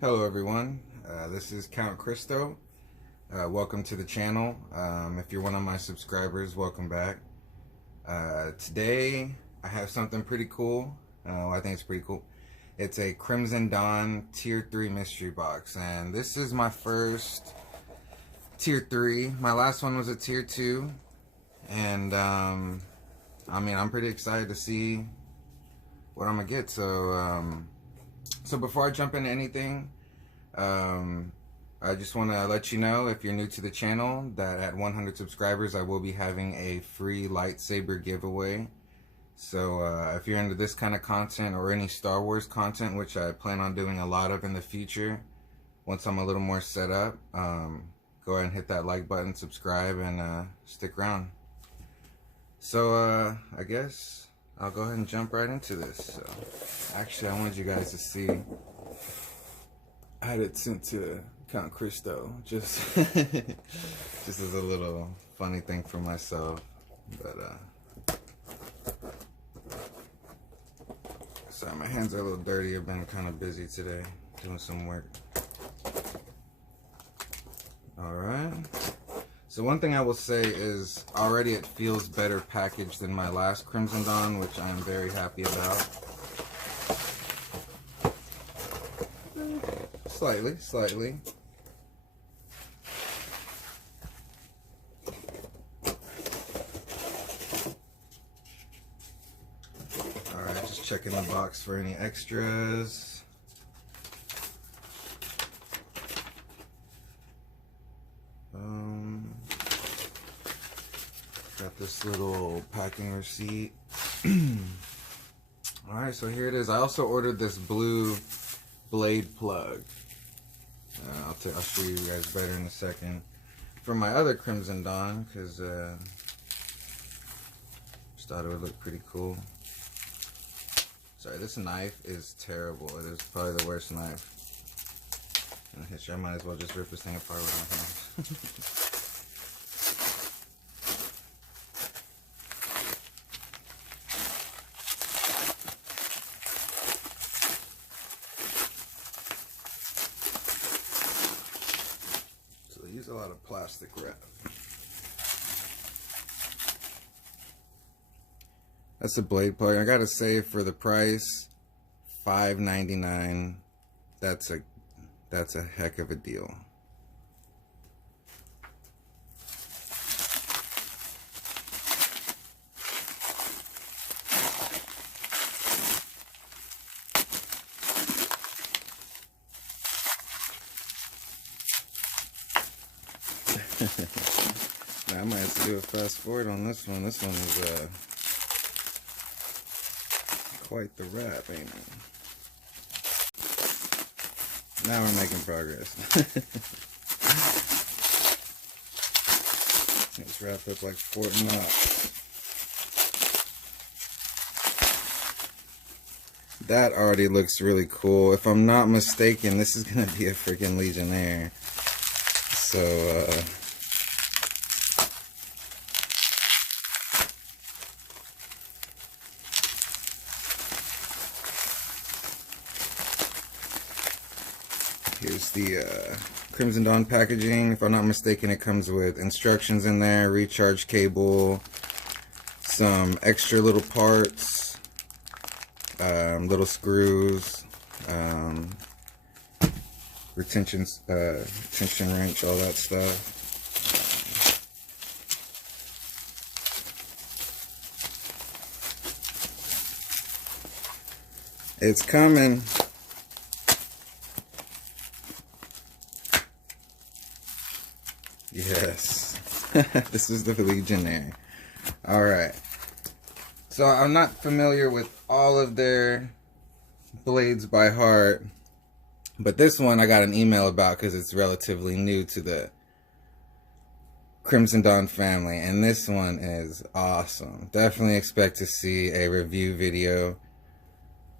Hello everyone, this is Count Christo. Welcome to the channel. If you're one of my subscribers, welcome back. Today I have something pretty cool. I think it's pretty cool. It's a Crimson Dawn Tier 3 mystery box, and this is my first Tier 3. My last one was a Tier 2, and I'm pretty excited to see what I'm gonna get. So before I jump into anything, I just want to let you know, if you're new to the channel, that at 100 subscribers I will be having a free lightsaber giveaway. So if you're into this kind of content or any Star Wars content, which I plan on doing a lot of in the future, once I'm a little more set up, go ahead and hit that like button, subscribe, and stick around. So I guess I'll go ahead and jump right into this. So, actually, I wanted you guys to see. I had it sent to Count Christo, just as a little funny thing for myself. But sorry, my hands are a little dirty. I've been kind of busy today, doing some work. All right. So one thing I will say is, already it feels better packaged than my last Crimson Dawn, which I am very happy about. Slightly. Alright, just checking the box for any extras. Got this little packing receipt. Alright, so here it is. I also ordered this blue blade plug. I'll show you guys better in a second. For my other Crimson Dawn, because just thought it would look pretty cool. Sorry, this knife is terrible. It is probably the worst knife. I might as well just rip this thing apart with my hands. Use a lot of plastic wrap. That's a blade plug. I gotta say, for the price, $5.99, that's a heck of a deal. Now, I might have to do a fast forward on this one. This one is quite the wrap, ain't it? Now we're making progress. It's wrapped up like Fort Knox. That already looks really cool. If I'm not mistaken, this is gonna be a freaking Legionnaire. So here's the Crimson Dawn packaging. If I'm not mistaken, it comes with instructions in there, recharge cable, some extra little parts, little screws, retention wrench, all that stuff. It's coming. Yes. This is the Legionnaire. Alright. So I'm not familiar with all of their blades by heart, but this one I got an email about because it's relatively new to the Crimson Dawn family, and this one is awesome. Definitely expect to see a review video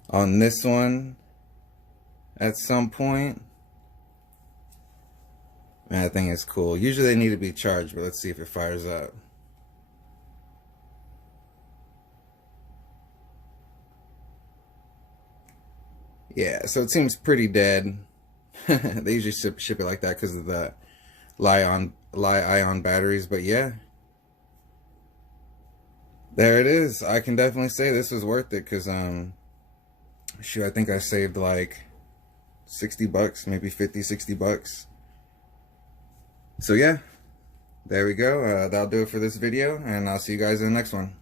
on this one at some point. Man, that thing is cool. Usually they need to be charged, but let's see if it fires up. Yeah, so it seems pretty dead. They usually ship it like that because of the li-ion batteries. But yeah, there it is. I can definitely say this was worth it because shoot, I think I saved like 60 bucks, maybe 50, 60 bucks. So yeah, there we go. That'll do it for this video, and I'll see you guys in the next one.